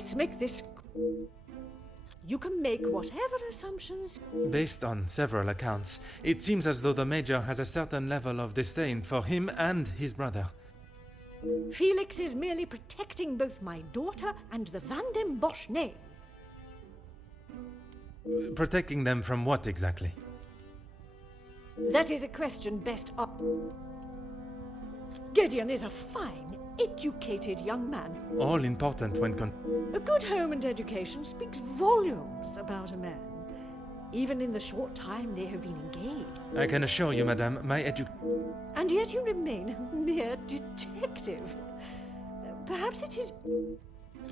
Let's make this... You can make whatever assumptions... Based on several accounts, it seems as though the Major has a certain level of disdain for him and his brother. Felix is merely protecting both my daughter and the Van den Bosch name. Protecting them from what exactly? That is a question best up. Gideon is a fine, educated young man. All important when A good home and education speaks volumes about a man, even in the short time they have been engaged. I can assure you, madame, my And yet you remain a mere detective. Perhaps it is...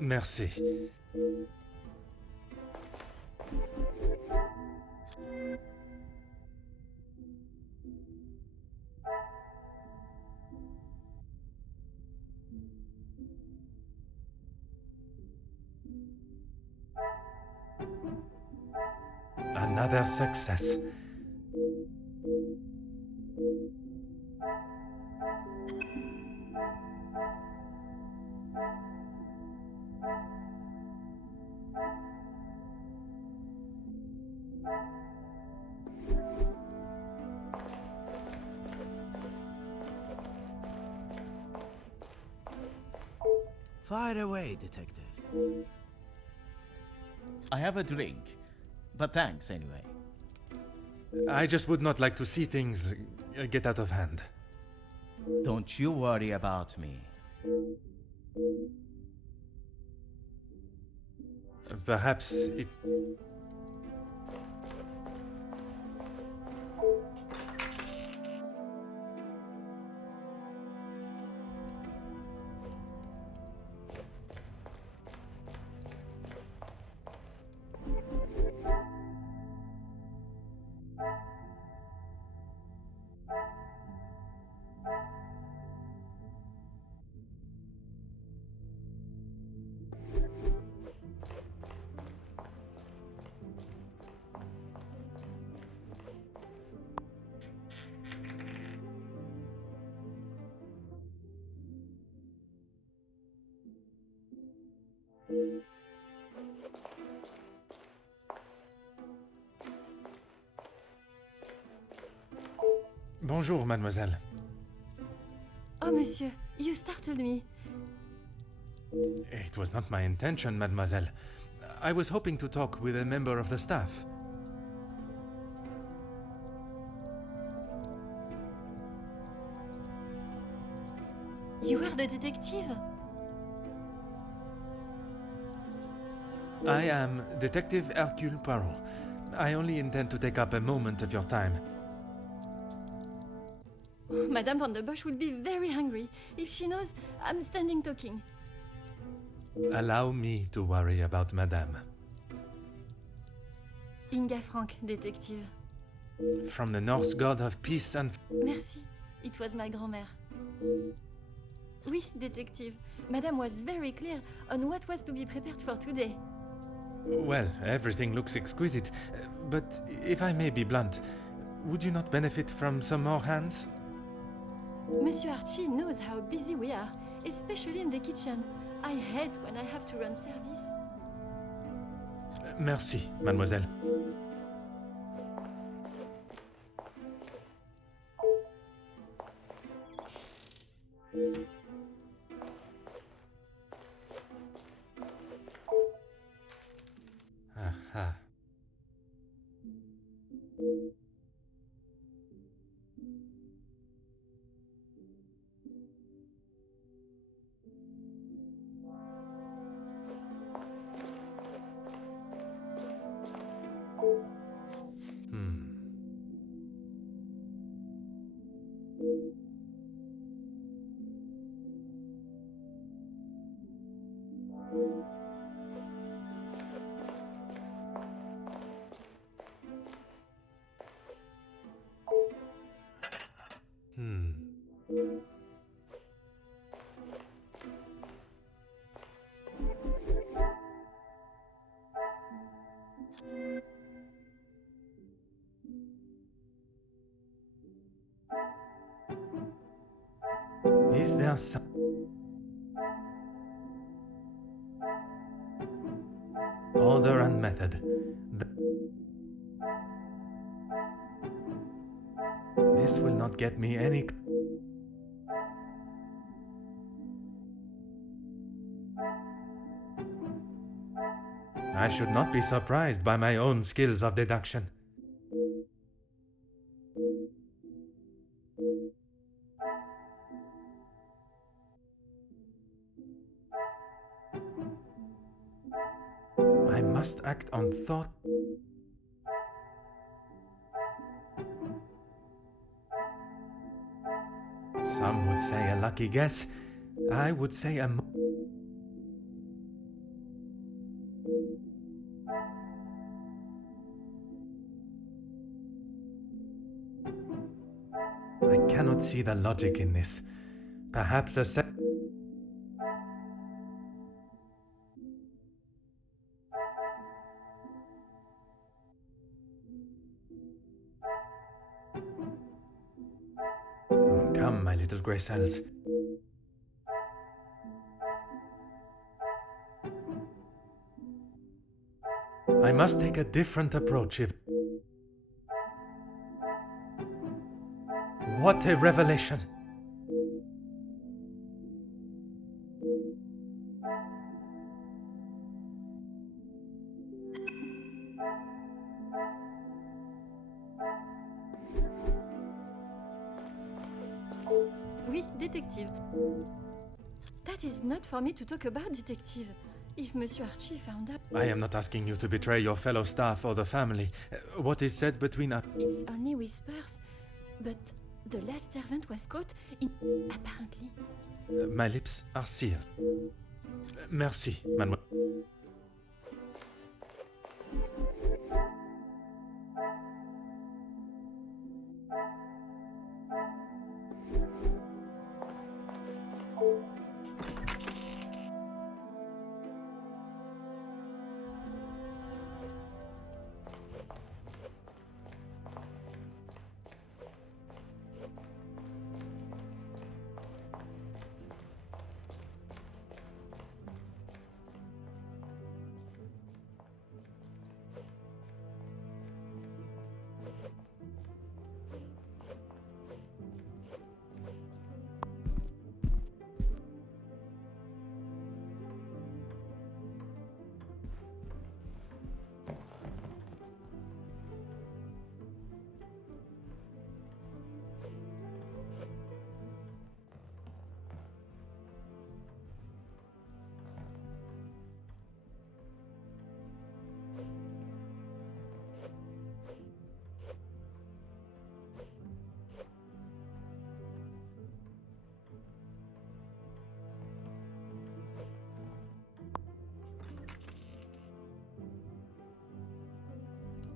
Merci. Another success. Fire away, detective. I have a drink, but thanks anyway. I just would not like to see things get out of hand. Don't you worry about me. Perhaps it... Bonjour, mademoiselle. Oh, monsieur, you startled me. It was not my intention, mademoiselle. I was hoping to talk with a member of the staff. You are the detective? I am Detective Hercule Poirot. I only intend to take up a moment of your time. Madame Van der Bosch will be very hungry if she knows I'm standing talking. Allow me to worry about madame. Inga Frank, detective. From the Norse god of peace and... Merci, it was my grand-mère. Oui, detective. Madame was very clear on what was to be prepared for today. Well, everything looks exquisite. But if I may be blunt, would you not benefit from some more hands? Monsieur Archie knows how busy we are, especially in the kitchen. I hate when I have to run service. Merci, mademoiselle. Aha. Is there some... order and method. This will not get me any... I should not be surprised by my own skills of deduction. I must act on thought. Some would say a lucky guess. I would say a... I cannot see the logic in this. Perhaps a Come, my little grey cells. I must take a different approach if... What a revelation! Oui, détective. That is not for me to talk about, detective. If Monsieur Archie found out... I am not asking you to betray your fellow staff or the family. What is said between us... It's only whispers. But the last servant was caught in... apparently. My lips are sealed. Merci, mademoiselle.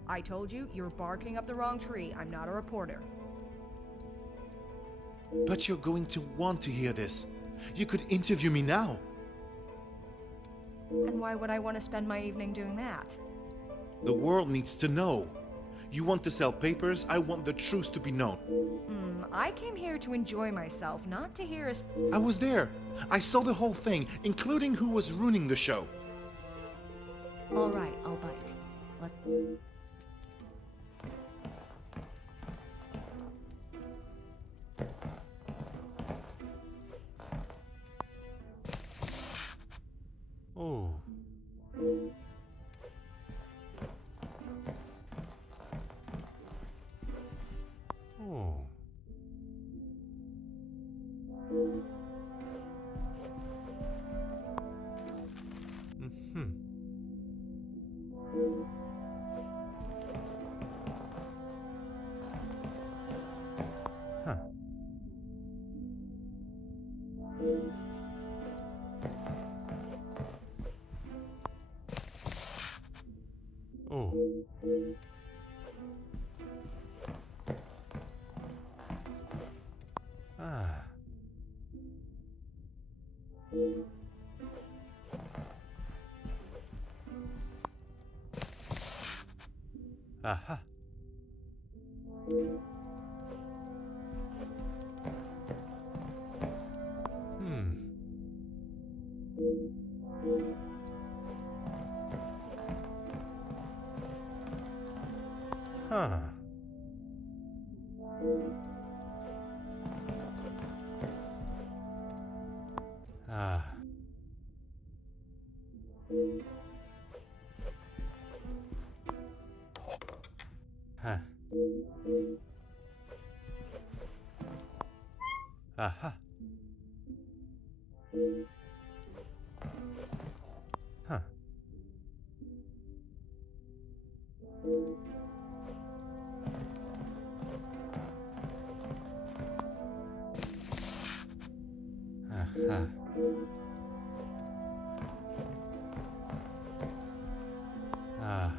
I told you, you're barking up the wrong tree. I'm not a reporter. But you're going to want to hear this. You could interview me now. And why would I want to spend my evening doing that? The world needs to know. You want to sell papers, I want the truth to be known. I came here to enjoy myself, not to hear a... I was there. I saw the whole thing, including who was ruining the show. All right, I'll bite. Oh. Oh. Mm-hmm. Huh. Oh. Ah. Aha. Ah. Huh. Aha. Huh. Aha. Ah.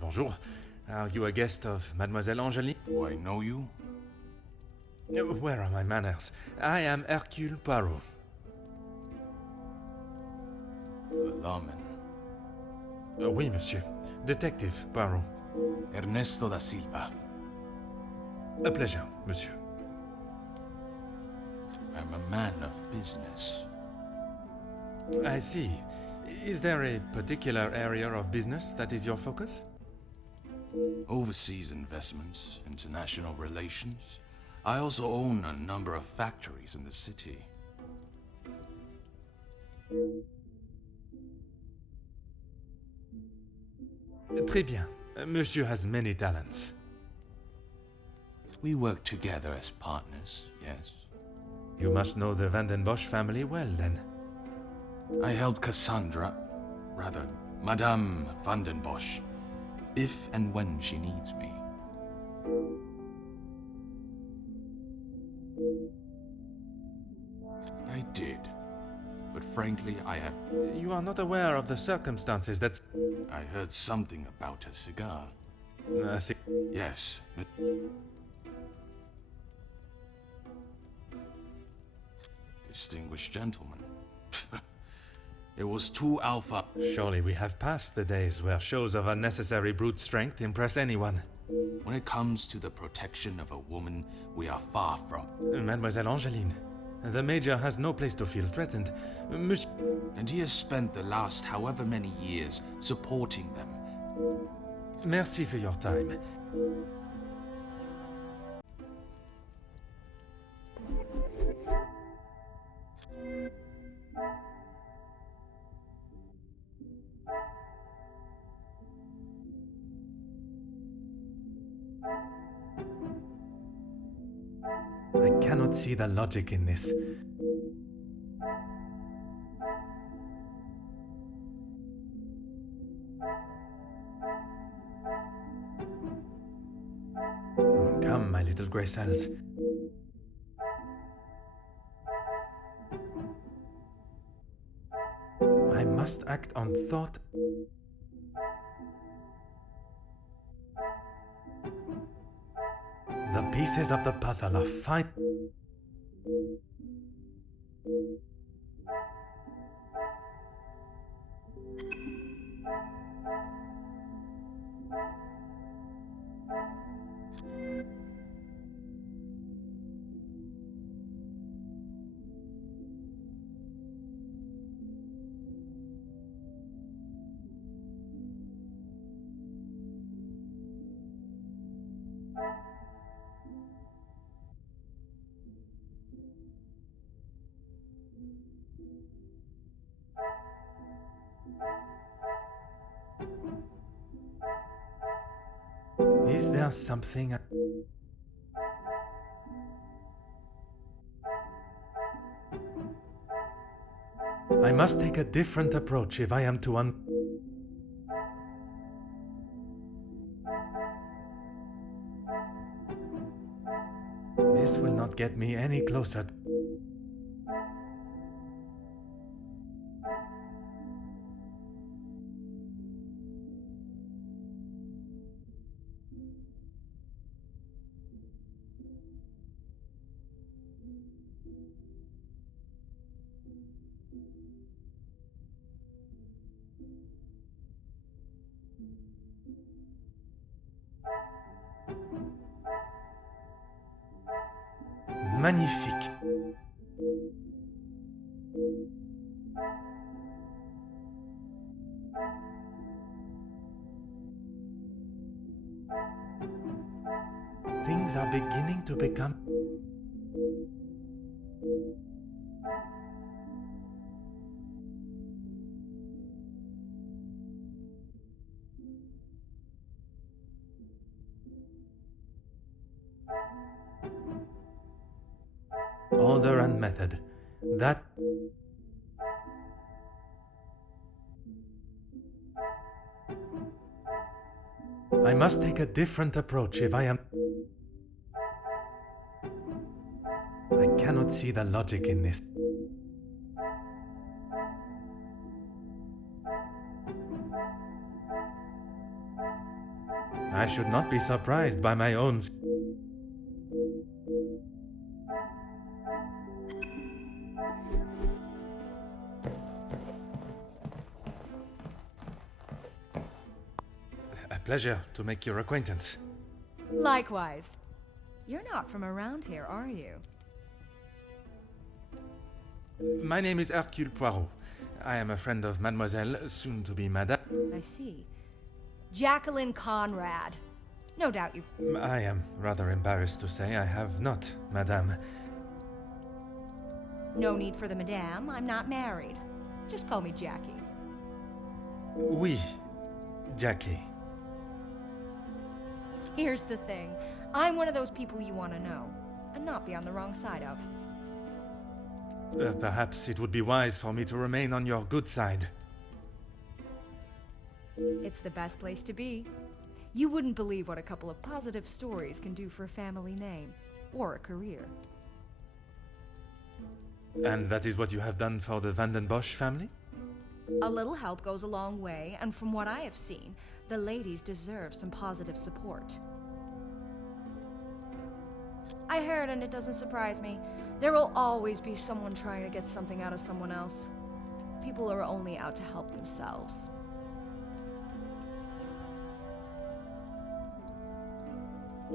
Bonjour. Are you a guest of Mademoiselle Angeline? Do I know you? Where are my manners? I am Hercule Poirot. Alarming. Oui, monsieur. Detective Poirot. Ernesto da Silva. A pleasure, monsieur. I'm a man of business. I see. Is there a particular area of business that is your focus? Overseas investments, international relations. I also own a number of factories in the city. Très bien. Monsieur has many talents. We work together as partners, yes. You must know the Van den Bosch family well, then. I helped Madame Van den Bosch, if and when she needs me. I did. But frankly, I have... You are not aware of the circumstances that... I heard something about a cigar. See. Yes, but... Distinguished gentleman. It was too alpha. Surely we have passed the days where shows of unnecessary brute strength impress anyone. When it comes to the protection of a woman, we are far from... Mademoiselle Angeline, the Major has no place to feel threatened. Monsieur... And he has spent the last however many years supporting them. Merci for your time. I cannot see the logic in this. Come, my little grey cells. I must act on thought. The pieces of the puzzle are fine. Is there something... I must take a different approach if I am to This will not get me any closer. Magnifique. Things are beginning to become... Order and method. That... I must take a different approach if I am... I cannot see the logic in this. I should not be surprised by my own... A pleasure to make your acquaintance. Likewise. You're not from around here, are you? My name is Hercule Poirot. I am a friend of Mademoiselle, soon to be Madame. I see. Jacqueline Conrad. No doubt you... I am rather embarrassed to say I have not, Madame. No need for the madame. I'm not married. Just call me Jackie. Oui, Jackie. Here's the thing. I'm one of those people you want to know, and not be on the wrong side of. Perhaps it would be wise for me to remain on your good side. It's the best place to be. You wouldn't believe what a couple of positive stories can do for a family name, or a career. And that is what you have done for the Van den Bosch family? A little help goes a long way, and from what I have seen, the ladies deserve some positive support. I heard, and it doesn't surprise me, there will always be someone trying to get something out of someone else. People are only out to help themselves.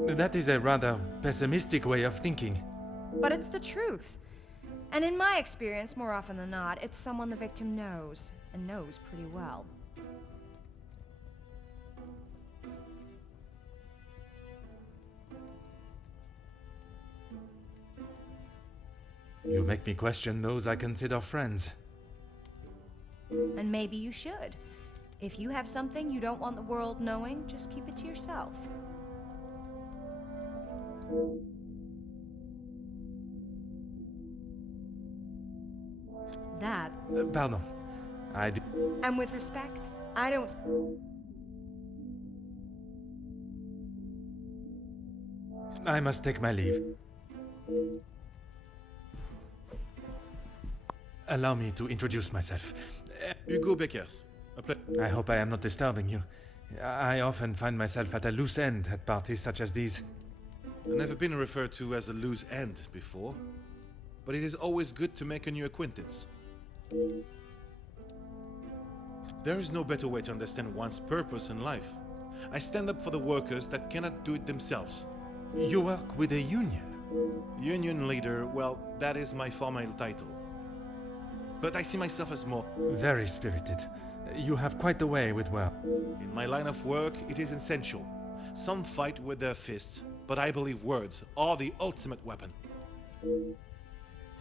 That is a rather pessimistic way of thinking. But it's the truth. And in my experience, more often than not, it's someone the victim knows, and knows pretty well. You make me question those I consider friends. And maybe you should. If you have something you don't want the world knowing, just keep it to yourself. That, Pardon. and with respect, I don't... I must take my leave. Allow me to introduce myself. Hugo Beckers. I hope I am not disturbing you. I often find myself at a loose end at parties such as these. I've never been referred to as a loose end before, but it is always good to make a new acquaintance. There is no better way to understand one's purpose in life. I stand up for the workers that cannot do it themselves. You work with a union? Union leader, well, that is my formal title. But I see myself as more. Very spirited. You have quite the way with work. In my line of work, it is essential. Some fight with their fists, but I believe words are the ultimate weapon.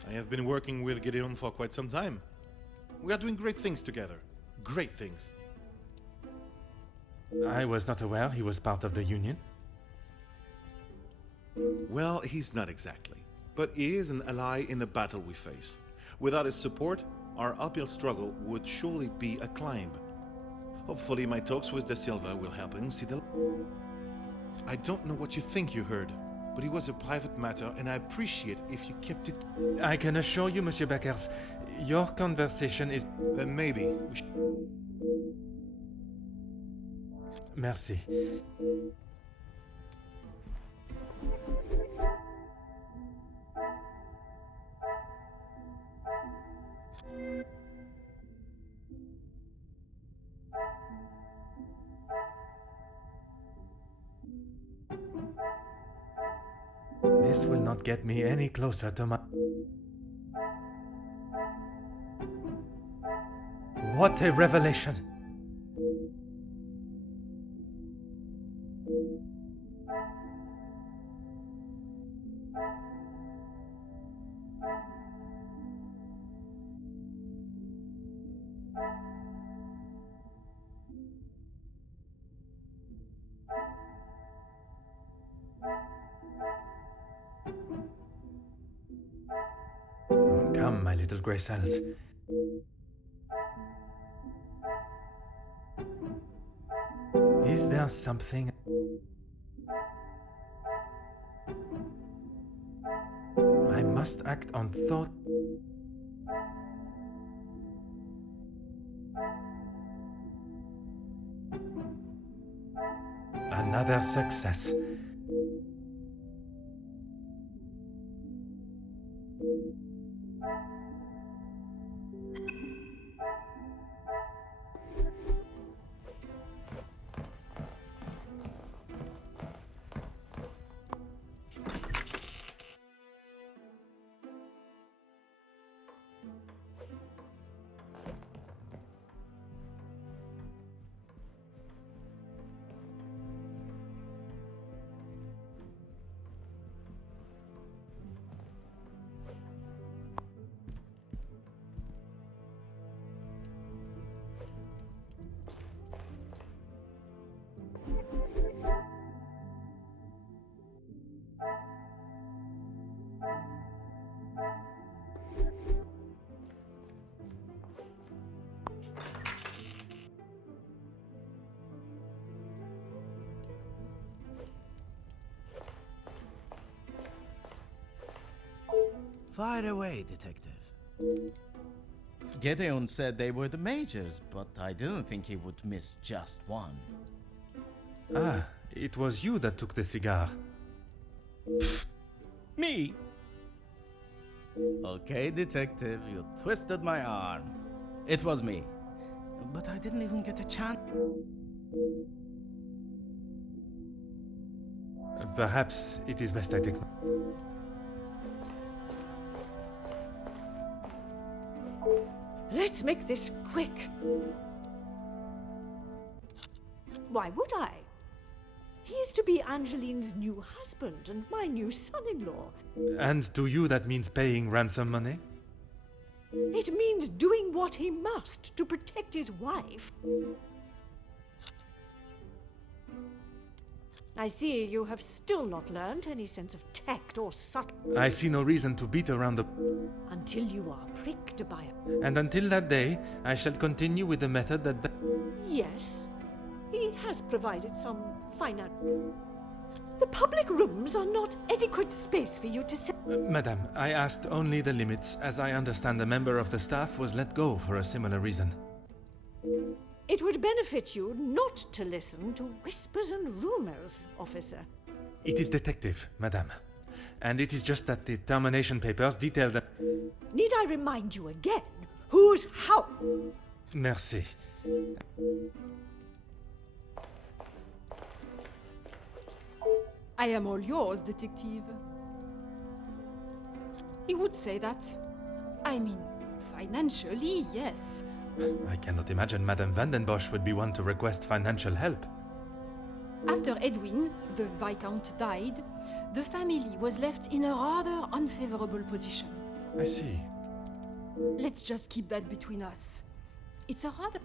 I have been working with Gideon for quite some time. We are doing great things together. Great things. I was not aware he was part of the union. Well, he's not exactly. But he is an ally in the battle we face. Without his support, our uphill struggle would surely be a climb. Hopefully my talks with De Silva will help him see the... I don't know what you think you heard, but it was a private matter and I appreciate if you kept it... I can assure you, Monsieur Beckers, your conversation is... Then maybe we should... Merci. This will not get me any closer to my... What a revelation! Come, my little grey cells. Is there something... I must act on thought... Another success. Fire away, detective. Gedeon said they were the majors, but I didn't think he would miss just one. Ah, it was you that took the cigar. Me? Okay, detective, you twisted my arm. It was me. But I didn't even get a chance. Perhaps it is best I take... Let's make this quick. Why would I? He is to be Angeline's new husband and my new son-in-law. And to you that means paying ransom money? It means doing what he must to protect his wife. I see you have still not learned any sense of tact or subtlety. I see no reason to beat around the... Until you are pricked by it. And until that day, I shall continue with the method that... Yes, he has provided some finance. The public rooms are not adequate space for you to sit. Madame, I asked only the limits, as I understand a member of the staff was let go for a similar reason. It would benefit you not to listen to whispers and rumors, officer. It is detective, madame. And it is just that the termination papers detail that... Need I remind you again whose house? Merci. I am all yours, detective. He would say that. I mean, financially, yes. I cannot imagine Madame Vandenbosch would be one to request financial help. After Edwin, the Viscount, died, the family was left in a rather unfavorable position. I see. Let's just keep that between us. It's a rather...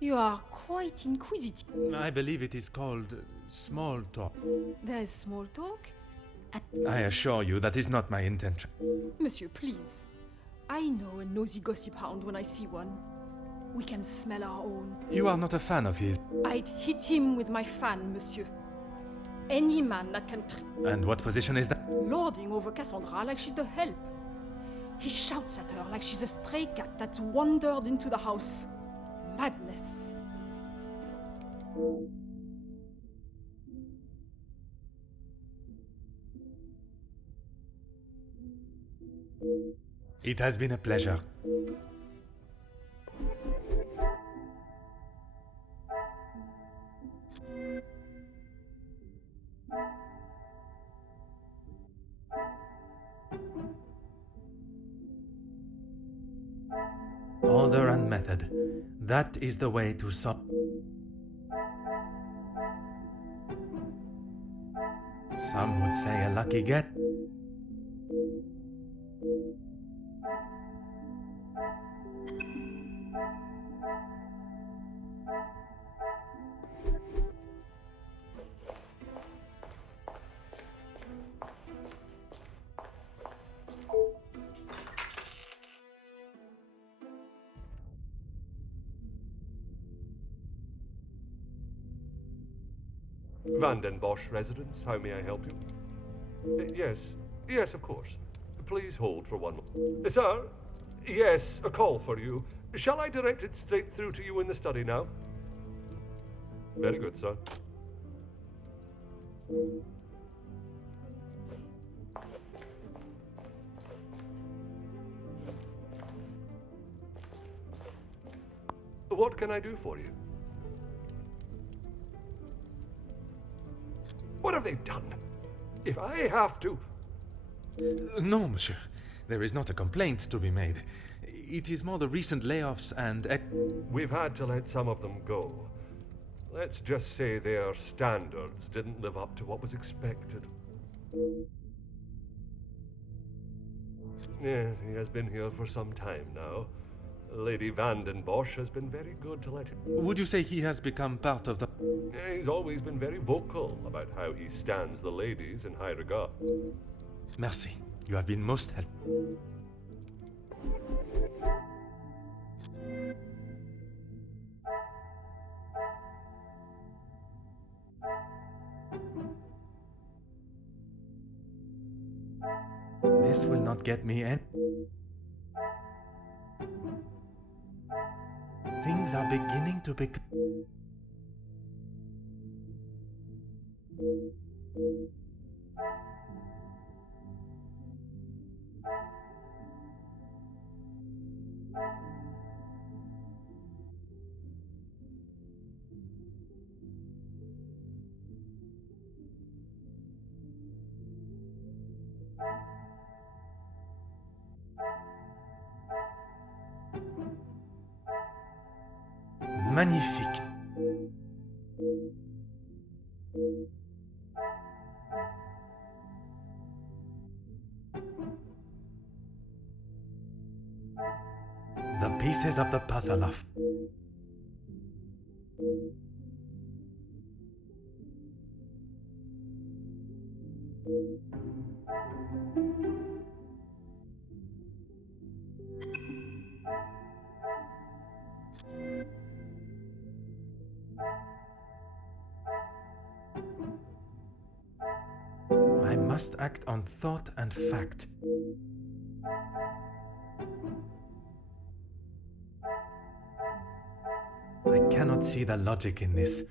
You are quite inquisitive. I believe it is called small talk. There is small talk? I assure you that is not my intention. Monsieur, please. I know a nosy gossip hound when I see one. We can smell our own. You are not a fan of his. I'd hit him with my fan, monsieur. Any man that can And what position is that? lording over Cassandra like she's the help. He shouts at her like she's a stray cat that's wandered into the house. Madness. It has been a pleasure. Order and method. That is the way to solve. Some would say a lucky get. Vandenbosch residence, how may I help you? Yes, of course. Please hold for one moment. Sir? Yes, a call for you. Shall I direct it straight through to you in the study now? Very good, sir. What can I do for you? What have they done? If I have to... No, monsieur. There is not a complaint to be made. It is more the recent layoffs and... We've had to let some of them go. Let's just say their standards didn't live up to what was expected. Yes, he has been here for some time now. Lady Vandenbosch has been very good to let him... Would you say he has become part of the... He's always been very vocal about how he stands the ladies in high regard. Merci. You have been most helpful. This will not get me in. Things are beginning to become... Magnifique. The pieces of the puzzle of... I must act on thought and fact. I cannot see the logic in this.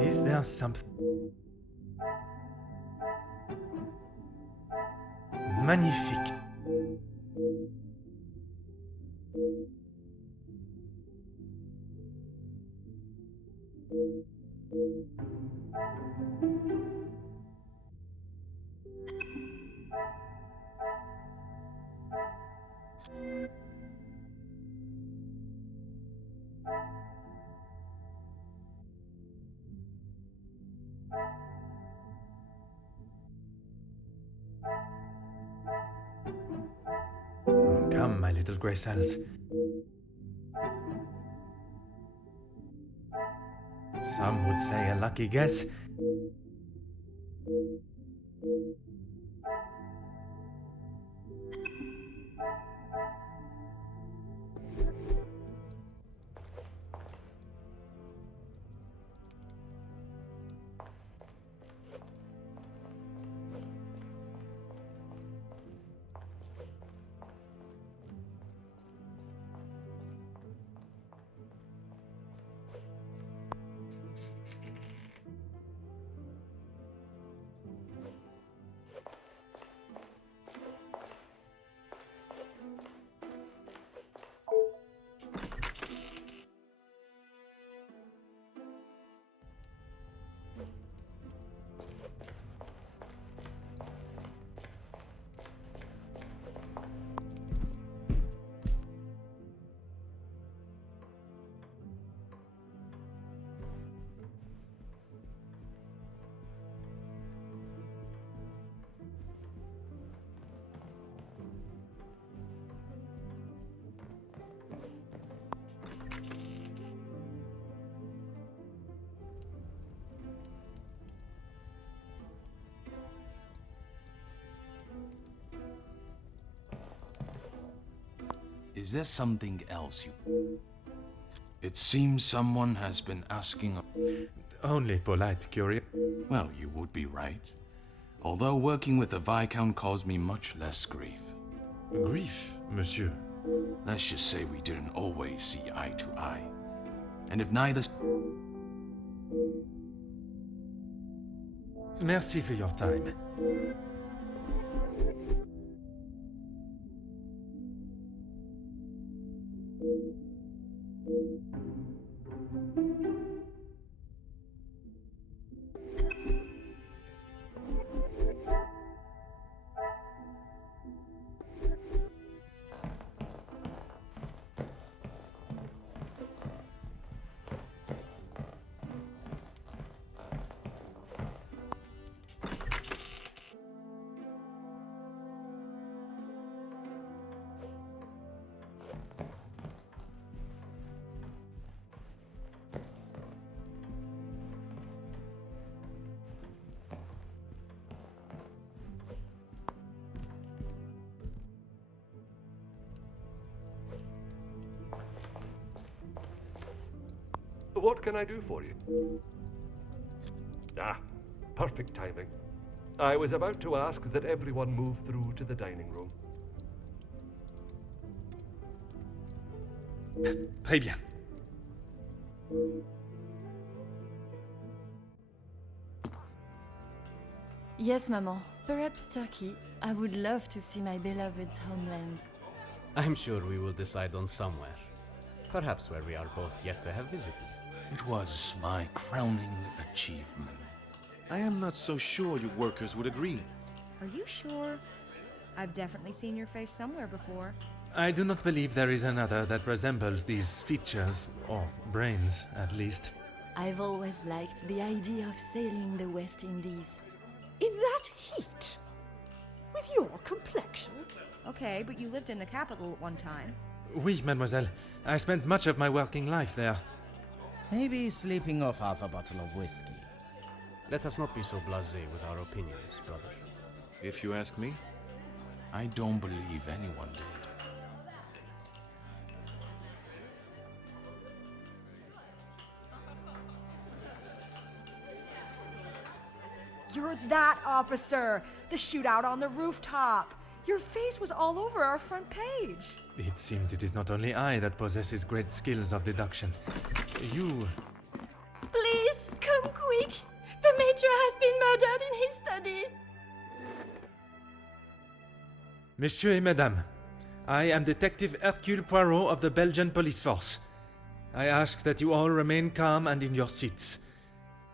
Is there something... Magnifique. Come, my little grey cells. Some would say a lucky guess. Is there something else you... It seems someone has been asking... Only polite curiosity. Well, you would be right. Although working with the Viscount caused me much less grief. Grief, monsieur. Let's just say we didn't always see eye to eye. And if neither... Merci for your time. What can I do for you? Ah, perfect timing. I was about to ask that everyone move through to the dining room. Très bien. Yes, Maman. Perhaps Turkey. I would love to see my beloved's homeland. I'm sure we will decide on somewhere. Perhaps where we are both yet to have visited. It was my crowning achievement. I am not so sure you workers would agree. Are you sure? I've definitely seen your face somewhere before. I do not believe there is another that resembles these features, or brains, at least. I've always liked the idea of sailing the West Indies. In that heat? With your complexion? Okay, but you lived in the capital at one time. Oui, mademoiselle. I spent much of my working life there. Maybe sleeping off half a bottle of whiskey. Let us not be so blasé with our opinions, brother. If you ask me. I don't believe anyone did. You're that officer! The shootout on the rooftop! Your face was all over our front page! It seems it is not only I that possesses great skills of deduction. You... Please, come quick! The Major has been murdered in his study! Messieurs et Mesdames, I am Detective Hercule Poirot of the Belgian Police Force. I ask that you all remain calm and in your seats.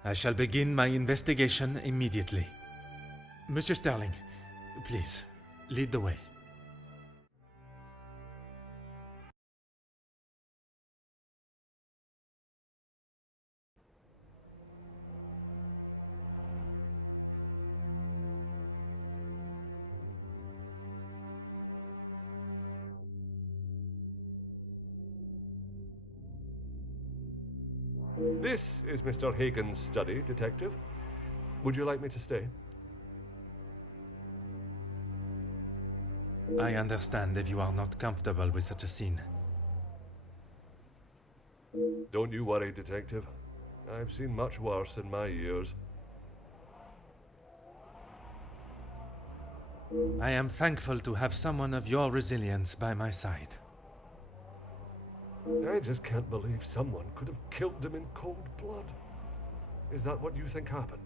I shall begin my investigation immediately. Monsieur Sterling, please, lead the way. This is Mr. Hagen's study, Detective. Would you like me to stay? I understand if you are not comfortable with such a scene. Don't you worry, Detective. I've seen much worse in my years. I am thankful to have someone of your resilience by my side. I just can't believe someone could have killed him in cold blood. Is that what you think happened?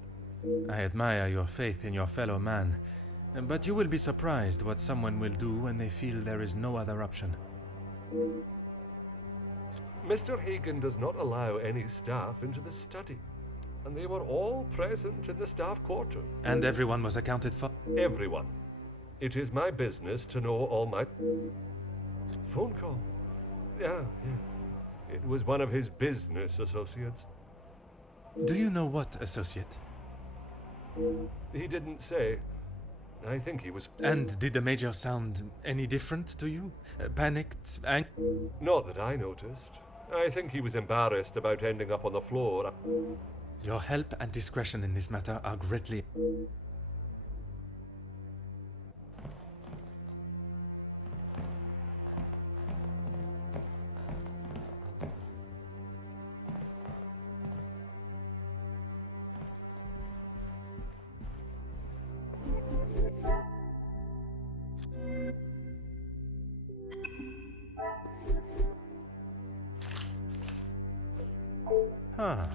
I admire your faith in your fellow man, but you will be surprised what someone will do when they feel there is no other option. Mr. Hagen does not allow any staff into the study, and they were all present in the staff quarter. And everyone was accounted for? Everyone. It is my business to know all my... Phone call. Yeah. It was one of his business associates. Do you know what associate? He didn't say. I think he was... And did the Major sound any different to you? Panicked? Not that I noticed. I think he was embarrassed about ending up on the floor. Your help and discretion in this matter are greatly... Ah.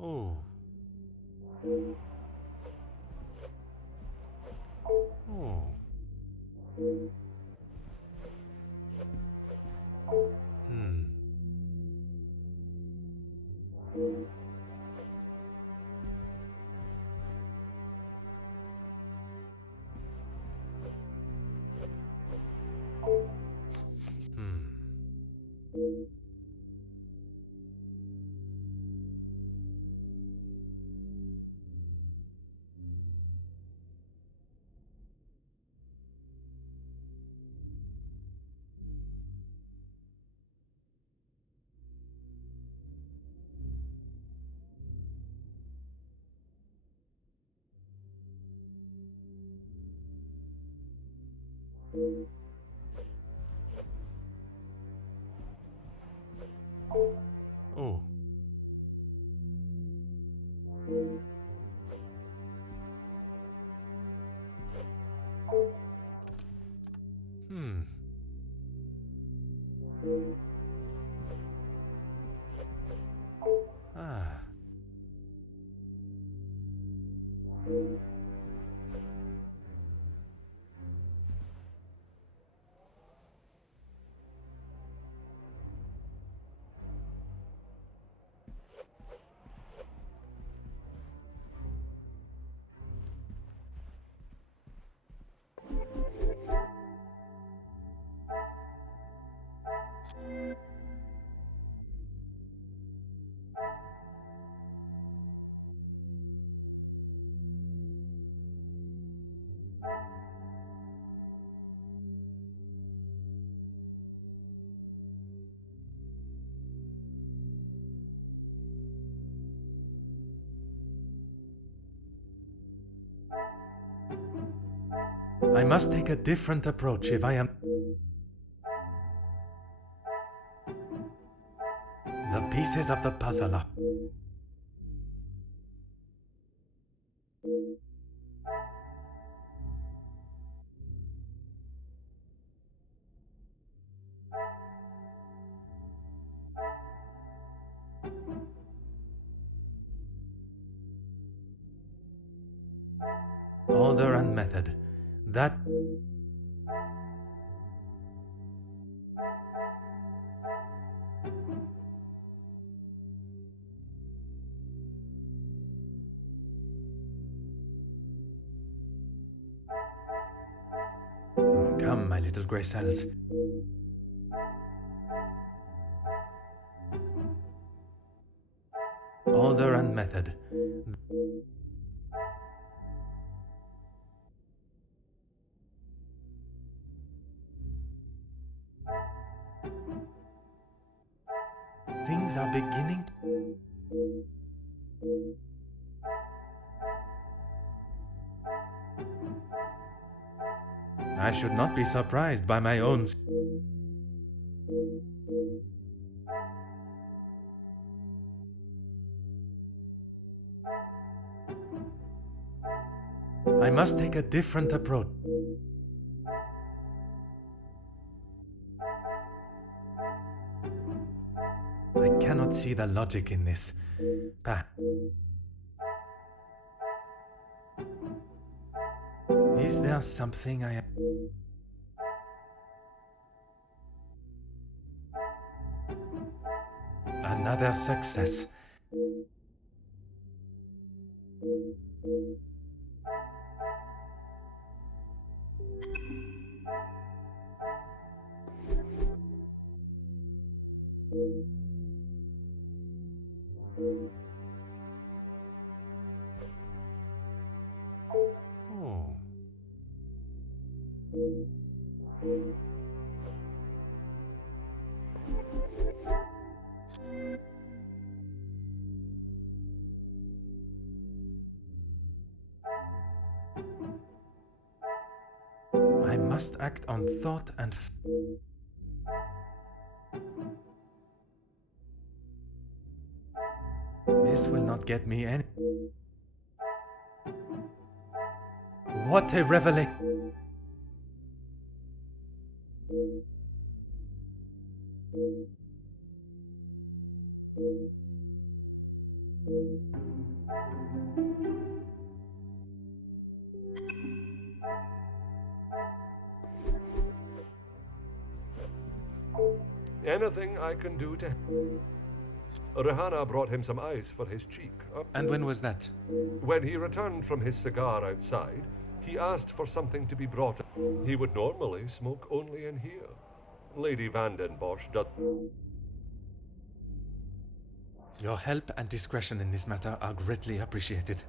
Oh. Oh. Hmm. Oh. Hmm. Ah. I must take a different approach if I am... The pieces of the puzzle are... Order and method. That... Come, my little grey cells. Order and method. Things are beginning... I should not be surprised by my own... I must take a different approach. I cannot see the logic in this. Is there something I... their success. Oh. I must act on thought and this will not get me any. What a revelation! Anything I can do to... Rihanna brought him some ice for his cheek. And when was that? When he returned from his cigar outside, he asked for something to be brought. He would normally smoke only in here. Lady Van den Bosch does... Your help and discretion in this matter are greatly appreciated.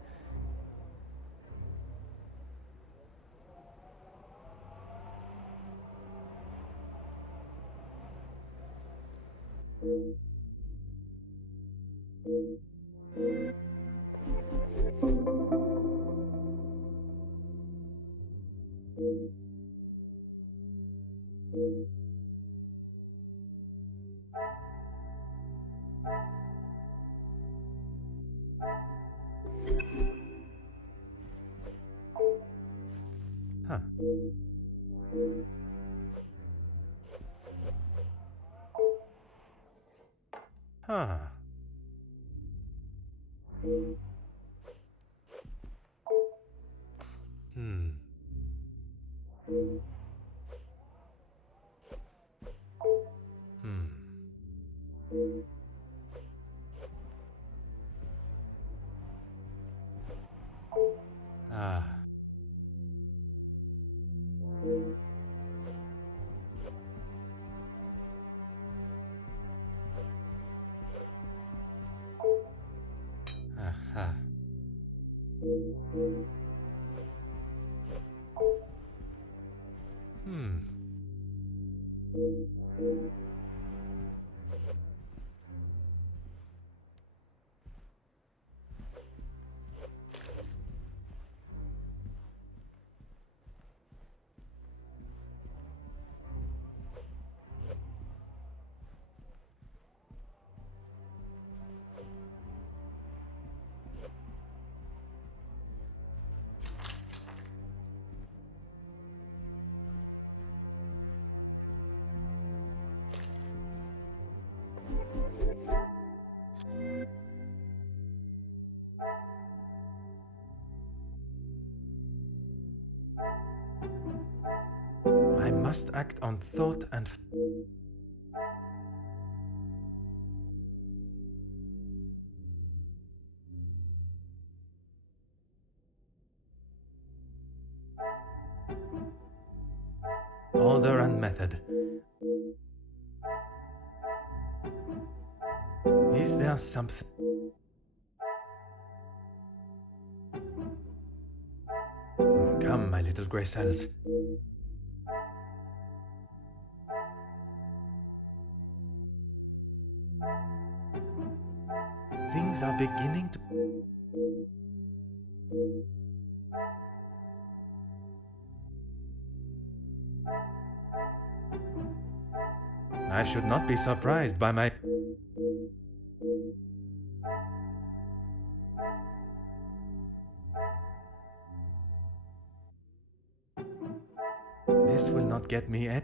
Huh. Huh. Hmm. Hmm. Ah. Aha. Hmm. I must act on thought and... order and method. Is there something... Come, my little grey cells. Things are beginning to... I should not be surprised by my... This will not get me any...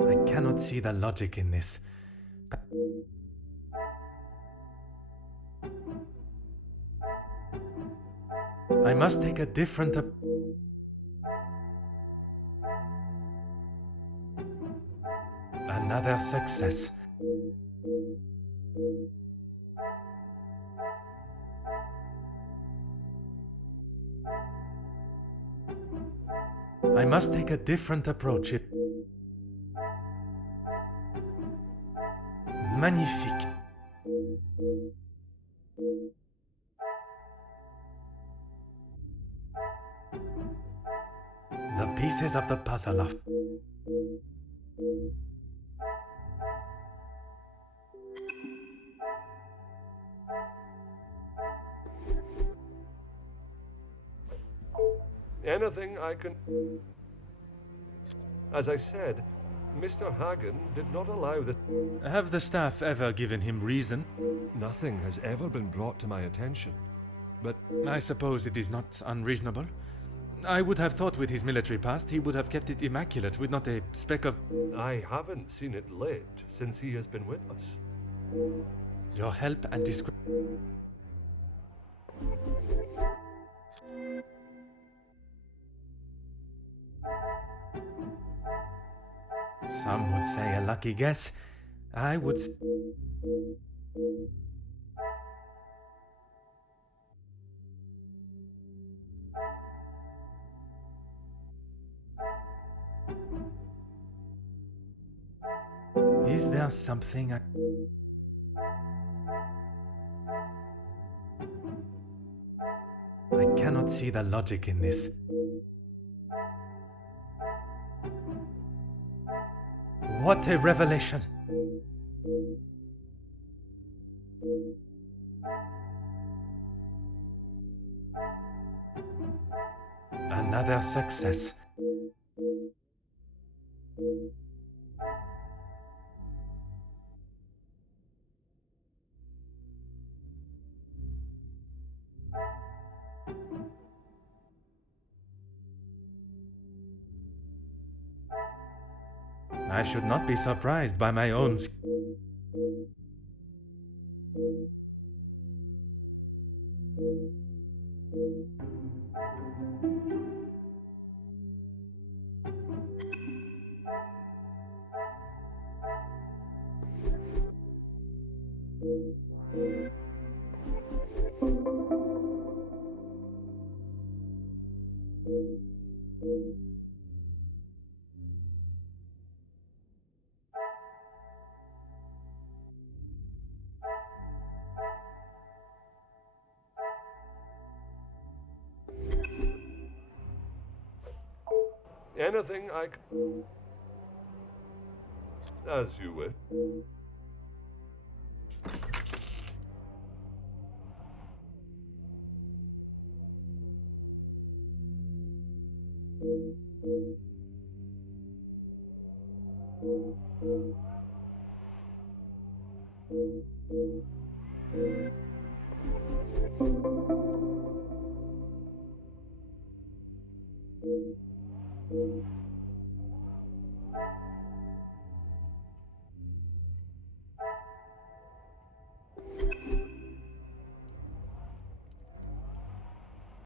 I cannot see the logic in this. I must take a different... Another success. I must take a different approach. Magnifique. The pieces of the puzzle are... Anything I can... As I said, Mr. Hagen did not allow the... Have the staff ever given him reason? Nothing has ever been brought to my attention, but... I suppose it is not unreasonable. I would have thought with his military past he would have kept it immaculate with not a speck of... I haven't seen it lit since he has been with us. Your help and discretion. Some would say a lucky guess. I would... Is there something I... I cannot see the logic in this. What a revelation! Another success. I should not be surprised by my own... Anything I can... As you wish.